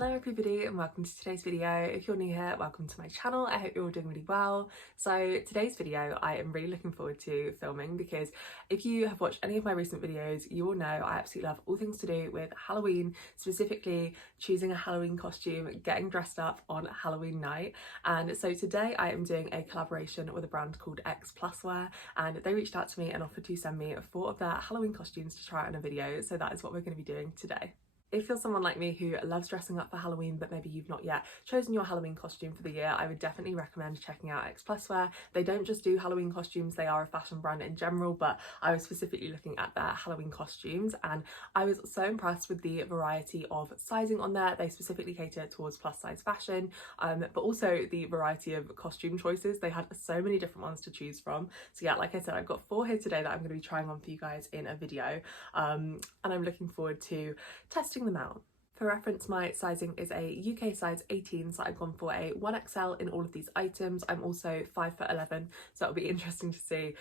Hello everybody and welcome to today's video. If you're new here, welcome to my channel. I hope you're all doing really well. So today's video I am really looking forward to filming because if you have watched any of my recent videos, you will know I absolutely love all things to do with Halloween, specifically choosing a Halloween costume, getting dressed up on Halloween night. And so today I am doing a collaboration with a brand called XPLUSWEAR, and they reached out to me and offered to send me 4 of their Halloween costumes to try out in a video. So that is what we're going to be doing today. If you're someone like me who loves dressing up for Halloween but maybe you've not yet chosen your Halloween costume for the year, I would definitely recommend checking out XPLUSWEAR. They don't just do Halloween costumes, they are a fashion brand in general, but I was specifically looking at their Halloween costumes and I was so impressed with the variety of sizing on there. They specifically cater towards plus size fashion, but also the variety of costume choices. They had so many different ones to choose from. So yeah, like I said, I've got 4 here today that I'm going to be trying on for you guys in a video, and I'm looking forward to testing them out. For reference, my sizing is a UK size 18, so I've gone for a 1XL in all of these items. I'm also 5'11", so it'll be interesting to see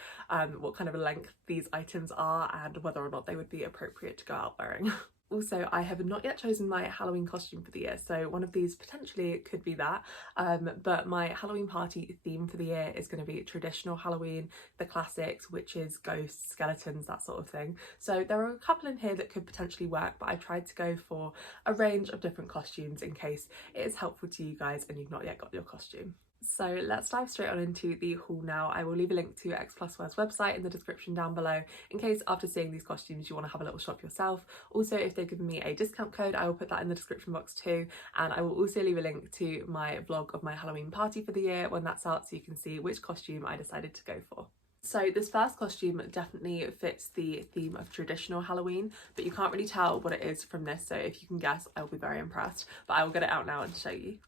what kind of a length these items are and whether or not they would be appropriate to go out wearing. Also, I have not yet chosen my Halloween costume for the year, so one of these potentially could be that, but my Halloween party theme for the year is going to be traditional Halloween, the classics, witches, ghosts, skeletons, that sort of thing. So there are a couple in here that could potentially work, but I tried to go for a range of different costumes in case it is helpful to you guys and you've not yet got your costume. So let's dive straight on into the haul now. I will leave a link to XPLUSWEAR's website in the description down below in case after seeing these costumes you want to have a little shop yourself. Also, if they've given me a discount code, I will put that in the description box too, and I will also leave a link to my vlog of my Halloween party for the year when that's out so you can see which costume I decided to go for. So this first costume definitely fits the theme of traditional Halloween, but you can't really tell what it is from this, so if you can guess, I'll be very impressed, but I will get it out now and show you.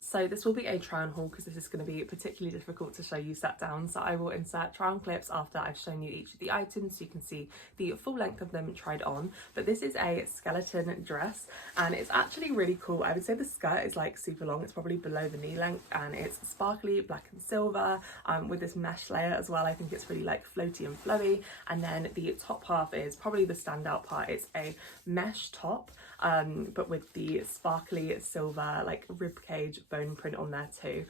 So this will be a try on haul because this is going to be particularly difficult to show you set down, so I will insert try on clips after I've shown you each of the items so you can see the full length of them tried on. But this is a skeleton dress and it's actually really cool. I would say the skirt is like super long, it's probably below the knee length, and it's sparkly black and silver with this mesh layer as well. I think it's really like floaty and flowy, and then the top half is probably the standout part. It's a mesh top but with the sparkly silver like ribcage bone print on there too,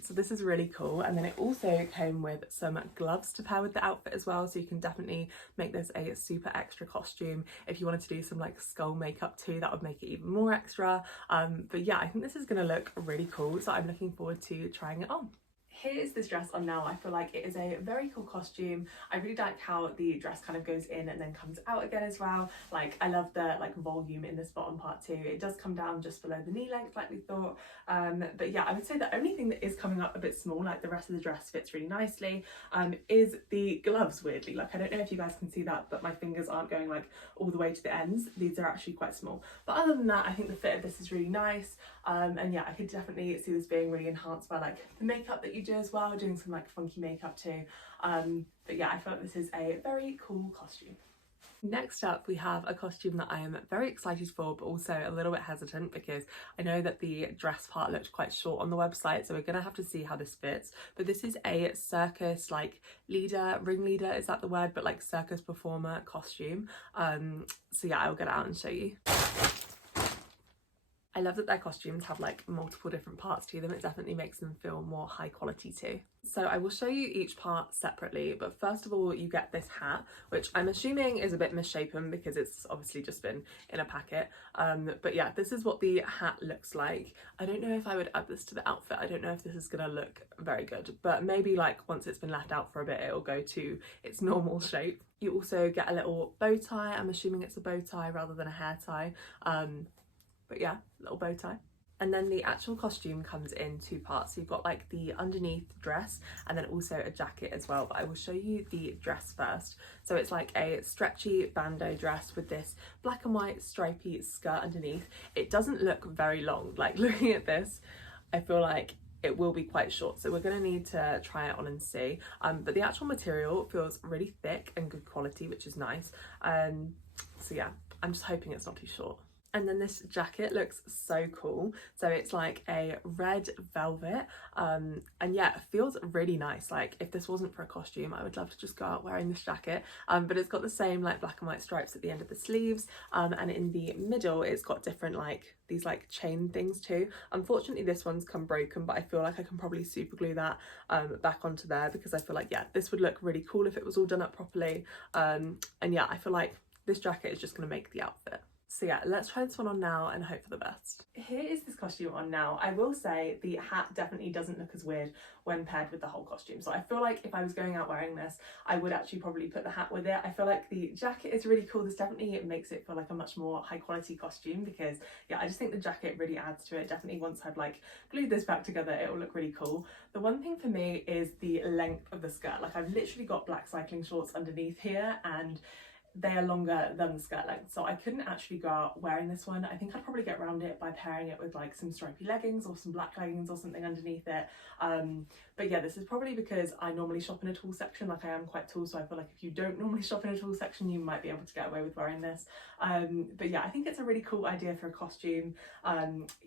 so this is really cool. And then it also came with some gloves to pair with the outfit as well, so you can definitely make this a super extra costume. If you wanted to do some like skull makeup too, that would make it even more extra, but yeah, I think this is going to look really cool, so I'm looking forward to trying it on. Here is this dress on now. I feel like it is a very cool costume. I really like how the dress kind of goes in and then comes out again as well. Like I love the like volume in this bottom part too. It does come down just below the knee length like we thought, but yeah, I would say the only thing that is coming up a bit small, like the rest of the dress fits really nicely, is the gloves. Weirdly, like I don't know if you guys can see that, but my fingers aren't going like all the way to the ends. These are actually quite small, but other than that I think the fit of this is really nice, and yeah, I could definitely see this being really enhanced by like the makeup that you do as well, doing some like funky makeup too, but yeah, I feel like this is a very cool costume. Next up we have a costume that I am very excited for, but also a little bit hesitant because I know that the dress part looked quite short on the website, so we're gonna have to see how this fits. But this is a circus like leader, ringleader, is that the word, but like circus performer costume, so yeah, I'll get it out and show you. I love that their costumes have like multiple different parts to them. It definitely makes them feel more high quality too. So I will show you each part separately, but first of all you get this hat, which I'm assuming is a bit misshapen because it's obviously just been in a packet, but yeah, this is what the hat looks like. I don't know if I would add this to the outfit. I don't know if this is gonna look very good, but maybe like once it's been left out for a bit it'll go to its normal shape. You also get a little bow tie. I'm assuming it's a bow tie rather than a hair tie, but yeah, little bow tie. And then the actual costume comes in 2 parts. So you've got like the underneath dress and then also a jacket as well, but I will show you the dress first. So it's like a stretchy bandeau dress with this black and white stripy skirt underneath. It doesn't look very long, like looking at this I feel like it will be quite short, so we're going to need to try it on and see, but the actual material feels really thick and good quality, which is nice, so yeah, I'm just hoping it's not too short. And then this jacket looks so cool. So it's like a red velvet, and yeah, it feels really nice. Like if this wasn't for a costume, I would love to just go out wearing this jacket. But it's got the same like black and white stripes at the end of the sleeves, and in the middle it's got different like these like chain things too. Unfortunately this one's come broken, but I feel like I can probably super glue that back onto there, because I feel like, yeah, this would look really cool if it was all done up properly. And yeah, I feel like this jacket is just going to make the outfit. So yeah, let's try this one on now and hope for the best. Here is this costume on now. I will say the hat definitely doesn't look as weird when paired with the whole costume. So I feel like if I was going out wearing this, I would actually probably put the hat with it. I feel like the jacket is really cool. This definitely makes it feel like a much more high quality costume, because yeah, I just think the jacket really adds to it. Definitely once I've like glued this back together, it will look really cool. The one thing for me is the length of the skirt. Like I've literally got black cycling shorts underneath here, and they are longer than the skirt length, so I couldn't actually go out wearing this one. I think I'd probably get around it by pairing it with like some stripy leggings or some black leggings or something underneath it. But yeah, this is probably because I normally shop in a tall section. Like I am quite tall, so I feel like if you don't normally shop in a tall section, you might be able to get away with wearing this. But yeah, I think it's a really cool idea for a costume.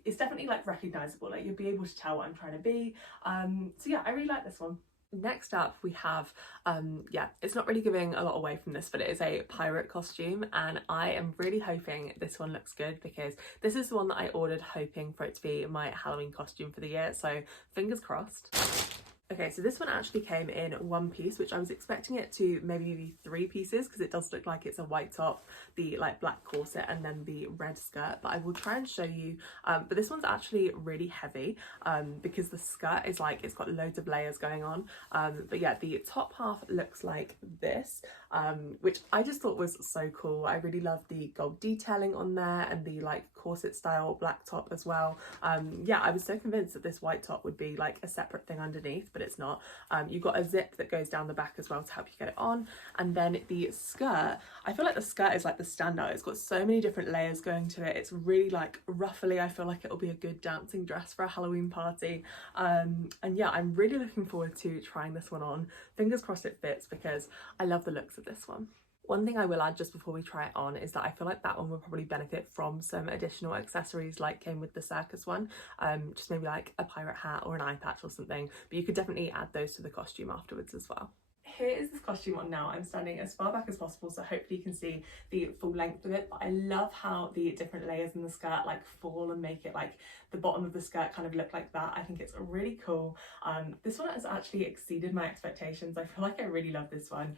It's definitely like recognizable, like you'll be able to tell what I'm trying to be. So yeah, I really like this one. Next up we have, yeah, it's not really giving a lot away from this, but it is a pirate costume, and I am really hoping this one looks good, because this is the one that I ordered hoping for it to be my Halloween costume for the year, so fingers crossed. Okay, so this one actually came in one piece, which I was expecting it to maybe be 3 pieces, because it does look like it's a white top, the like black corset, and then the red skirt. But I will try and show you. But this one's actually really heavy, because the skirt is like, it's got loads of layers going on. But yeah, the top half looks like this, which I just thought was so cool. I really love the gold detailing on there, and the like corset style black top as well. Yeah, I was so convinced that this white top would be like a separate thing underneath, but it's not. You've got a zip that goes down the back as well to help you get it on, and then the skirt, I feel like the skirt is like the standout. It's got so many different layers going to it. It's really like ruffly. I feel like it'll be a good dancing dress for a Halloween party. And yeah, I'm really looking forward to trying this one on. Fingers crossed it fits, because I love the looks of this one. One thing I will add just before we try it on is that I feel like that one will probably benefit from some additional accessories like came with the circus one, just maybe like a pirate hat or an eye patch or something, but you could definitely add those to the costume afterwards as well. Here is this costume on now. I'm standing as far back as possible, so hopefully you can see the full length of it, but I love how the different layers in the skirt like fall and make it like the bottom of the skirt kind of look like that. I think it's really cool. This one has actually exceeded my expectations. I feel like I really love this one.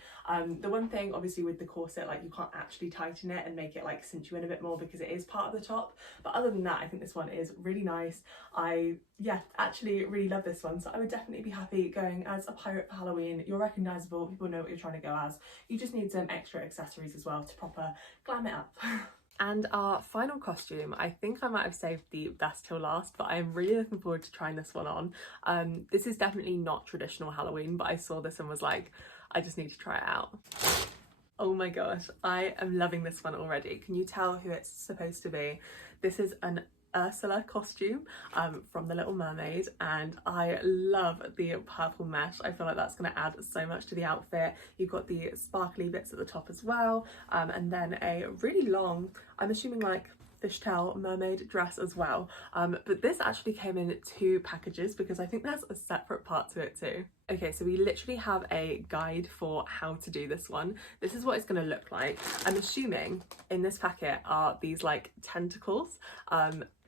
The one thing obviously with the corset, like you can't actually tighten it and make it like cinch you in a bit more because it is part of the top, but other than that I think this one is really nice. Yeah, actually really love this one, so I would definitely be happy going as a pirate for Halloween. You're recognisable, people know what you're trying to go as. You just need some extra accessories as well to proper glam it up. And our final costume, I think I might have saved the best till last, but I'm really looking forward to trying this one on. This is definitely not traditional Halloween, but I saw this and was like, I just need to try it out. Oh my gosh, I am loving this one already. Can you tell who it's supposed to be? This is an Ursula costume from The Little Mermaid, and I love the purple mesh. I feel like that's going to add so much to the outfit. You've got the sparkly bits at the top as well, and then a really long, I'm assuming like fishtail mermaid dress as well, but this actually came in 2 packages because I think there's a separate part to it too. Okay, so we literally have a guide for how to do this one. This is what it's going to look like. I'm assuming in this packet are these like tentacles,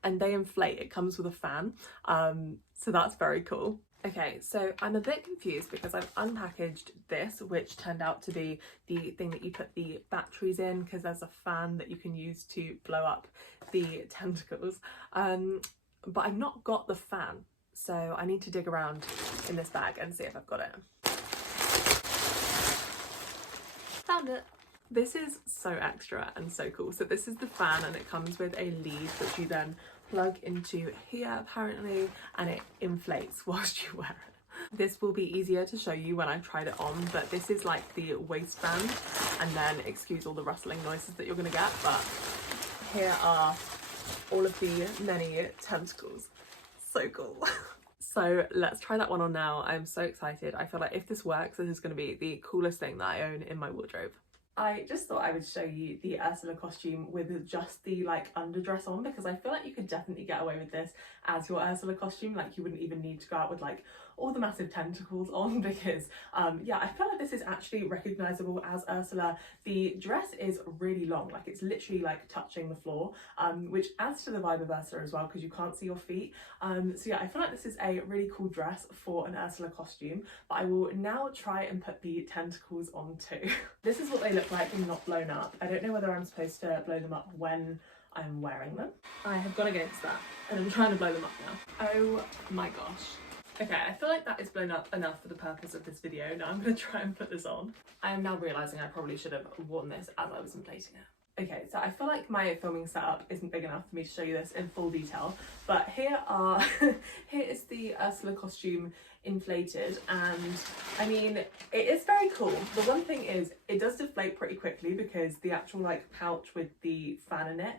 and they inflate. It comes with a fan, so that's very cool. Okay, so I'm a bit confused because I've unpackaged this, which turned out to be the thing that you put the batteries in, because there's a fan that you can use to blow up the tentacles, but I've not got the fan, so I need to dig around in this bag and see if I've got it. Found it! This is so extra and so cool. So this is the fan, and it comes with a lead which you then plug into here apparently, and it inflates whilst you wear it. This will be easier to show you when I've tried it on, but this is like the waistband, and then excuse all the rustling noises that you're gonna get, but here are all of the many tentacles. So cool. So let's try that one on now. I'm so excited. I feel like if this works, this is going to be the coolest thing that I own in my wardrobe. I just thought I would show you the Ursula costume with just the like underdress on, because I feel like you could definitely get away with this as your Ursula costume. Like you wouldn't even need to go out with like all the massive tentacles on, because yeah, I feel like this is actually recognizable as Ursula. The dress is really long, like it's literally like touching the floor, which adds to the vibe of Ursula as well because you can't see your feet. So yeah, I feel like this is a really cool dress for an Ursula costume, but I will now try and put the tentacles on too. This is what they look like and not blown up. I don't know whether I'm supposed to blow them up when I'm wearing them. I have gone against that and I'm trying to blow them up now. Oh my gosh. Okay, I feel like that is blown up enough for the purpose of this video. Now I'm going to try and put this on. I am now realising I probably should have worn this as I was inflating it. Okay, so I feel like my filming setup isn't big enough for me to show you this in full detail, but here is the Ursula costume inflated, and I mean, it is very cool. The one thing is it does deflate pretty quickly because the actual like pouch with the fan in it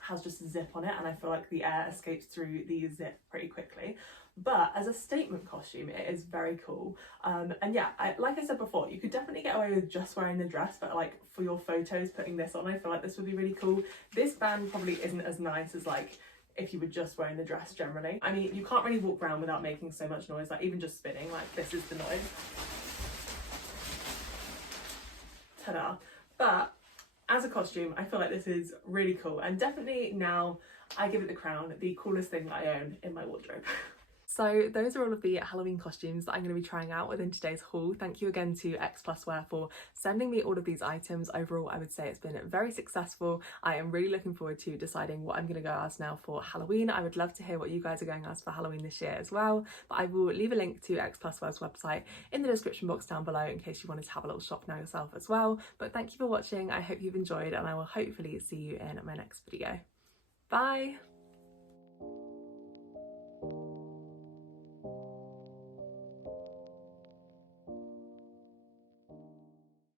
has just a zip on it, and I feel like the air escapes through the zip pretty quickly. But as a statement costume, it is very cool. And yeah, like I said before, you could definitely get away with just wearing the dress, but like for your photos, putting this on, I feel like this would be really cool. This band probably isn't as nice as like if you were just wearing the dress generally. I mean, you can't really walk around without making so much noise, like even just spinning, like this is the noise. Ta-da. But as a costume, I feel like this is really cool, and definitely now I give it the crown, the coolest thing that I own in my wardrobe. So those are all of the Halloween costumes that I'm going to be trying out within today's haul. Thank you again to XPLUSWEAR for sending me all of these items. Overall, I would say it's been very successful. I am really looking forward to deciding what I'm going to go as now for Halloween. I would love to hear what you guys are going as for Halloween this year as well. But I will leave a link to XPLUSWEAR's website in the description box down below in case you wanted to have a little shop now yourself as well. But thank you for watching. I hope you've enjoyed, and I will hopefully see you in my next video. Bye!